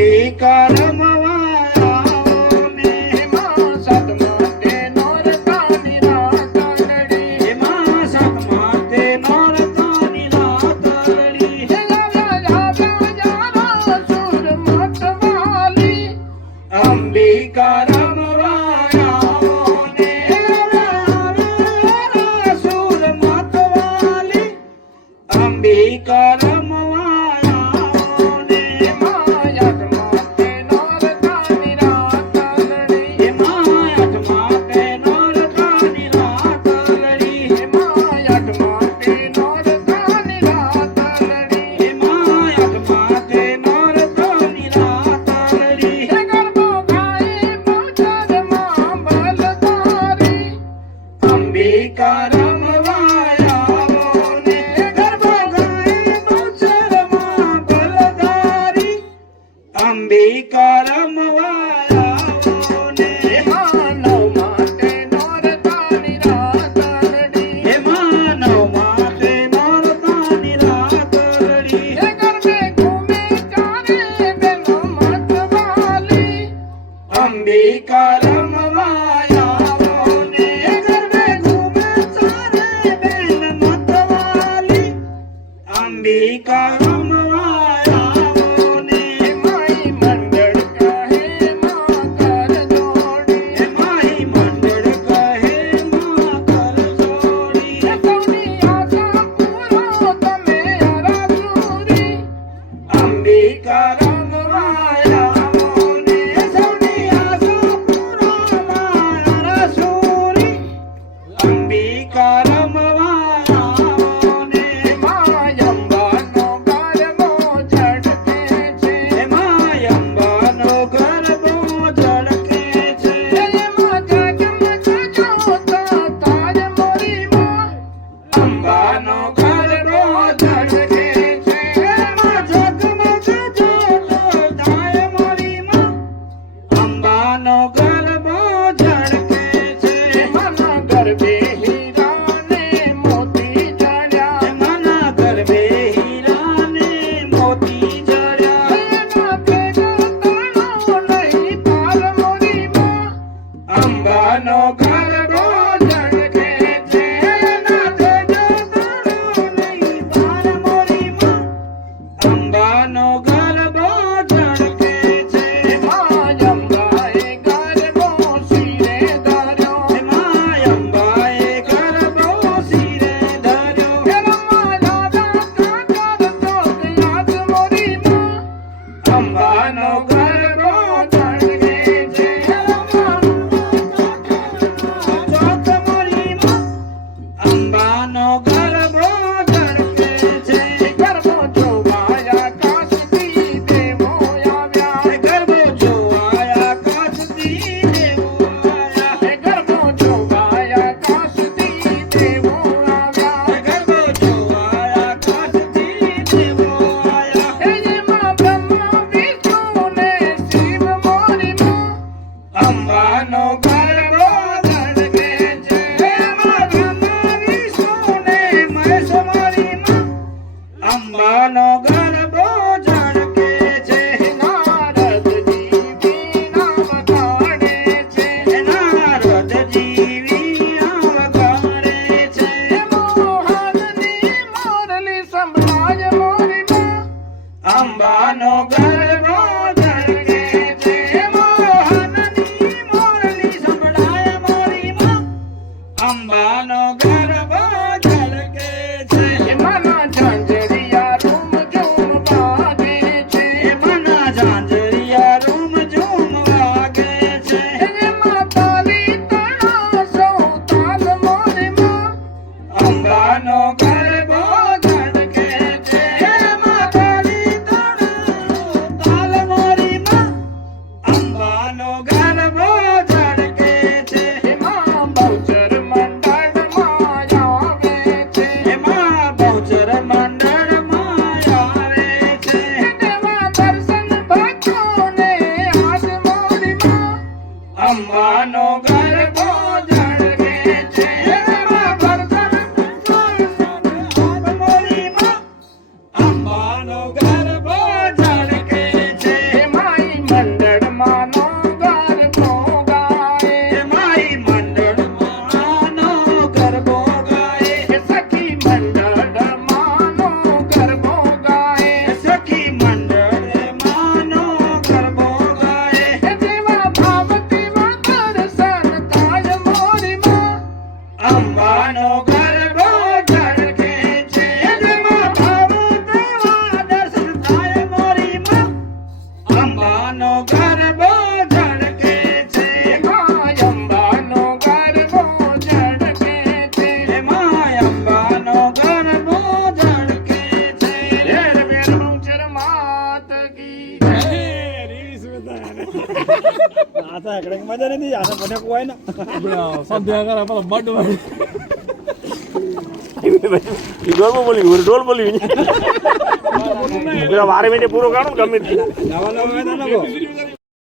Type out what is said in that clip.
અંબિકા રમવા આવો ને એમાં સતમાતે નોરતાની રાત લડી એમાં સતમાતે નોરતાની રાત લડી અંબિકા રમવા આવો ને સુર મતવાલી અંબિકા રમવા આવો ને એમાં યતમાતે નોરતાની રાત લડી એમાં યતમાતે નોરતાની રાત લડી એમાં યતમાતે નોરતાની રાત લડી એમાં યતમાતે નોરતાની રાત લડી ગરબો ગાય બજારમાં બલધારી અંબિકા રમવા આવો ને ગરબો ગાય બજારમાં બલધારી અંબિકા રમવા આવો ને એમાં નવમાતે નોરતાની રાત લડી એમાં નવમાતે નોરતાની રાત લડી ગરબે ઘૂમે ચારે બેનો મતવાલી અંબિકા રમવા આવો ને ગરબે ઘૂમે ચારે બેન મતવાલી અંબિકા રમવા આવો ને માઈ મંડળ કહે માં કર જોડી માઈ મંડળ કહે માં કર જોડી સૌની આશા પૂરો તમે અરાજુરી અંબિકા રમવા આવો ને સૌની આશા પૂરા રસૂરી અંબિકા રમવા આવો ને માં અંબાનો ગરબો ઝડકે છે એમાં અંબાનો ગરબો ઝળકે છે એમાં જગમગ જોતા તાર મોરી માં અંબાનો ગરબો ઝળકે છે એમાં ઝગમગ જોતો થાય મોરીમાં અંબાનો ગરબો ઝળકે છે મના ગરબે હીરાને મોતી જડ્યા એમાંના ગરબે હીરાને મોતી જડ્યા એના ભેગા તાણો નહીં તાર મોરી માં અંબાનો ગરબો ઝળકે છે એના તેજો તાળો નહીં તાર મોરીમાં અંબાનો ગરબો ઝળકે છે માં અંબાએ ગરબો શિરે ધર્યો એમાં અંબાએ ગરબો શિરે ધર્યો એમાં દાદા કાકર તો યાદ મોરી માં અંબાનો ગરબો ઝળકે છે ચોથ મોરીમાં અંબાનો ગરબો ઝળકે છે ગરબો જોવાયા કાશથી દેવો આવ્યા ગરબો જોવાયા કાશથી દેવો આયા ગરબો જોવાયા કાશથી દેવો આવ્યા ગરબો જોવાયા કાશથી દેવો આયા એમાં બ્રહ્મા વિષ્ણુ ને શિવ મોરી માં અંબાનો ગરબો ઝળકે છે એમાં બ્રહ્મા વિષ્ણુ ને મહેશ મોરીમાં અંબાનો ગરબો ઝળકે છે નારદજી વીણા વગાડે છે નારદજી વીણા વગાડે છે મોહનની મોરલી સંભળાય મોરી માં અંબાનો ગરબો ઝળકે છે મોહનની મોરલી સંભળાય મોરીમાં અંબાનો ગરબો ઝળકે છે મના ઝાંઝરિયા રૂમ ઝૂમ વાગે છે મના ઝાંઝરિયા રૂમ ઝૂમ વાગે છે એમાં તાલી તણા સૌ તાલ મોરી માં અંબાનો ગરબો ઝળકે છે એમાં તાળી તણો આતા એકડે મજા નથી આતા મને કોઈ ના સંધ્યા કરે પેલો બડ ડોલ બોલી વારે મિનિટે પૂરો કાઢો ગમે તે. નવા નવા